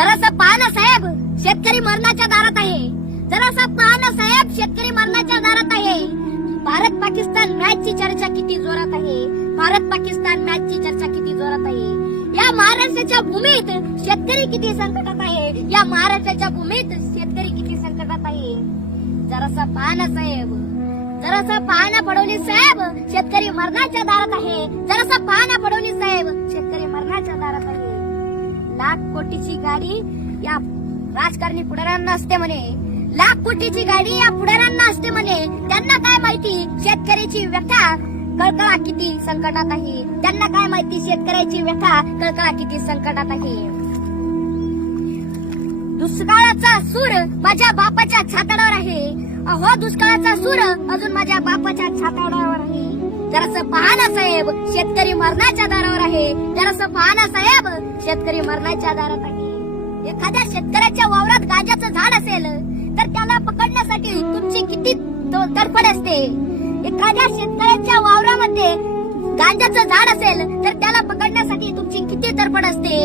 जरासं पहा ना साहेब, शेतकरी मरणाच्या दारात आहे. जरासं पहा ना साहेब, शेतकरी मरणाच्या दारात आहे. भारत पाकिस्तान मॅचची चर्चा किती जोरात आहे. भारत पाकिस्तान मॅचची चर्चा किती जोरात आहे. या महाराष्ट्राच्या भूमीत शेतकरी किती संकटात आहे. या महाराष्ट्राच्या भूमीत शेतकरी किती संकटात आहे. जरासं पहा ना साहेब, जरासं पहा ना फडणवीस साहेब, शेतकरी मरणाच्या दारात आहे. जरासं पहा ना फडणवीस साहेब, शेतकरी मरणाच्या दारात आहे. लाख कोटीची गाडी या राजकारणी पुढाऱ्यांना असते म्हणे. लाख कोटीची गाडी या पुढाऱ्यांना असते म्हणे. त्यांना काय माहिती शेतकऱ्याची व्यथा कळकळा किती संकटात आहे. त्यांना काय माहिती शेतकऱ्याची व्यथा कळकळा किती संकटात आहे. दुष्काळाचा सूर माझ्या बापाच्या छाताडावर आहे. अहो दुष्काळाचा सूर अजून माझ्या बापाच्या छाताडावर आहे. जरासं पहा ना साहेब, शेतकरी मरणाच्या दारावर आहे. जरासं पहा ना साहेब, शेतकरी मरणाच्या दारात आहे. एखाद्या शेतकऱ्याच्या वावरात गांजाचं झाड असेल तर त्याला पकडण्यासाठी तुमची किती तडफड असते. एखाद्या शेतकऱ्याच्या वावरामध्ये गांजाचं झाड असेल तर त्याला पकडण्यासाठी तुमची किती तडफड असते.